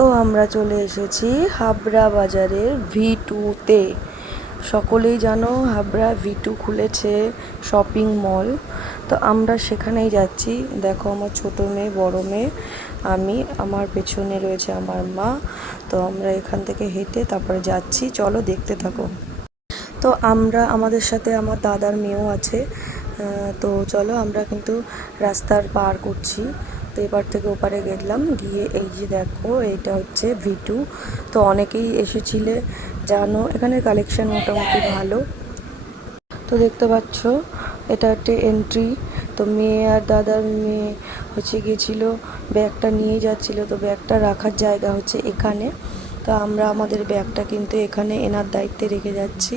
তো আমরা চলে এসেছি হাবড়া বাজারের V2-তে। সকলেই জানো হাবড়া V2 খুলেছে শপিং মল। তো আমরা সেখানেই যাচ্ছি। দেখো আমার ছোটো মেয়ে, বড় মেয়ে, আমি, আমার পেছনে রয়েছে আমার মা। তো আমরা এখান থেকে হেঁটে তারপরে যাচ্ছি, চলো দেখতে থাকো। তো আমরা, আমাদের সাথে আমার দাদার মেয়েও আছে। তো চলো আমরা কিন্তু রাস্তার পার করছি। তো এবার থেকে ওপারে গেলাম, গিয়ে এই যে দেখো এইটা হচ্ছে V2। তো অনেকেই এসেছিলে জানো, এখানের কালেকশন মোটামুটি ভালো। তো দেখতে পাচ্ছ এটা একটা এন্ট্রি। তো মেয়ে আর দাদার মেয়ে হচ্ছে গিয়েছিলো, ব্যাগটা নিয়ে যাচ্ছিলো। তো ব্যাগটা রাখার জায়গা হচ্ছে এখানে। তো আমরা আমাদের ব্যাগটা কিন্তু এখানে এনার দায়িত্বে রেখে যাচ্ছি।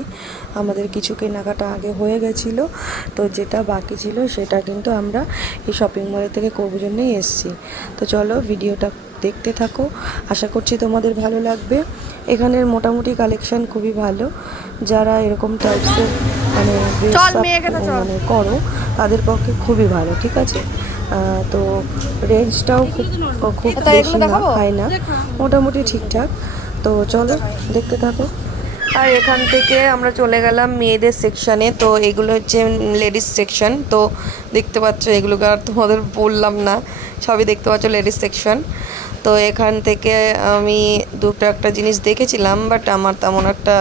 আমাদের কিছু কেনাকাটা আগে হয়ে গেছিলো, তো যেটা বাকি ছিল সেটা কিন্তু আমরা এই শপিং মল থেকে করবো জন্যই এসেছি। তো চলো ভিডিওটা দেখতে থাকো, আশা করছি তোমাদের ভালো লাগবে। এখানের মোটামুটি কালেকশান খুবই ভালো। যারা এরকম টাইপসের মানে মানে করো তাদের পক্ষে খুবই ভালো, ঠিক আছে। তো রেঞ্জটাও খুব বেশি না, হাই না, মোটামুটি ঠিকঠাক। তো চলো দেখতে থাকো। আর এখান থেকে আমরা চলে গেলাম মেয়েদের সেকশানে। তো এগুলো হচ্ছে লেডিস সেকশন। তো দেখতে পাচ্ছ, এগুলোকে আর তোমাদের বললাম না, সবই দেখতে পাচ্ছ লেডিস সেকশন। তো এখান থেকে আমি দুটো একটা জিনিস দেখেছিলাম, বাট আমার তেমন একটা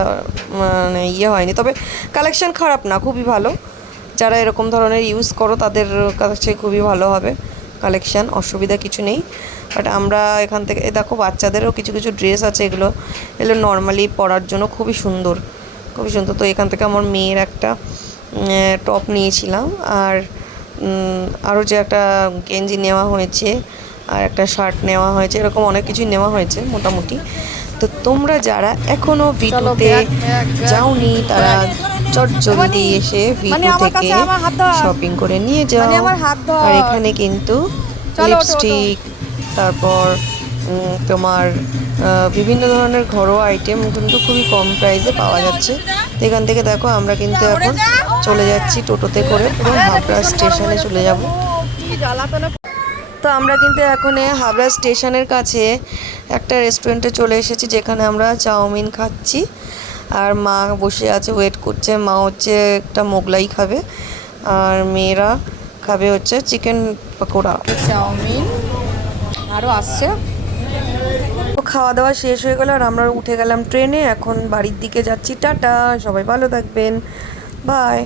মানে হয়নি। তবে কালেকশান খারাপ না, খুবই ভালো। যারা এরকম ধরনের ইউজ করো তাদের কাছে খুবই ভালো হবে কালেকশান, অসুবিধা কিছু নেই। বাট আমরা এখান থেকে দেখো বাচ্চাদেরও কিছু কিছু ড্রেস আছে, এগুলো নর্মালি পরার জন্য খুবই সুন্দর, খুবই সুন্দর। তো এখান থেকে আমার মেয়ের একটা টপ নিয়েছিলাম, আর আরও যে একটা গেঞ্জি নেওয়া হয়েছে, আর একটা শার্ট নেওয়া হয়েছে, এরকম অনেক কিছুই নেওয়া হয়েছে মোটামুটি। তো তোমরা যারা এখনও V2-তে যাওনি তারা চটজলদি এসে V2 থেকে শপিং করে নিয়ে যাও। আর এখানে কিন্তু লিপস্টিক, তারপর তোমার বিভিন্ন ধরনের ঘরোয়া আইটেম কিন্তু খুবই কম প্রাইসে পাওয়া যাচ্ছে। তো এখান থেকে দেখো আমরা কিন্তু এখন চলে যাচ্ছি টোটোতে করে, পুরো হাবড়া স্টেশনে চলে যাব। তো আমরা কিন্তু এখন হাবড়া স্টেশনের কাছে একটা রেস্টুরেন্টে চলে এসেছি, যেখানে আমরা চাউমিন খাচ্ছি। আর মা বসে আছে, ওয়েট করছে। মা হচ্ছে একটা মোগলাই খাবে, আর মেয়েরা খাবে হচ্ছে চিকেন পকোড়া। চাউমিন আরও আসছে। তো খাওয়া দাওয়া শেষ হয়ে গেল, আর আমরা উঠে গেলাম ট্রেনে। এখন বাড়ির দিকে যাচ্ছি। টাটা, সবাই ভালো থাকবেন, বাই।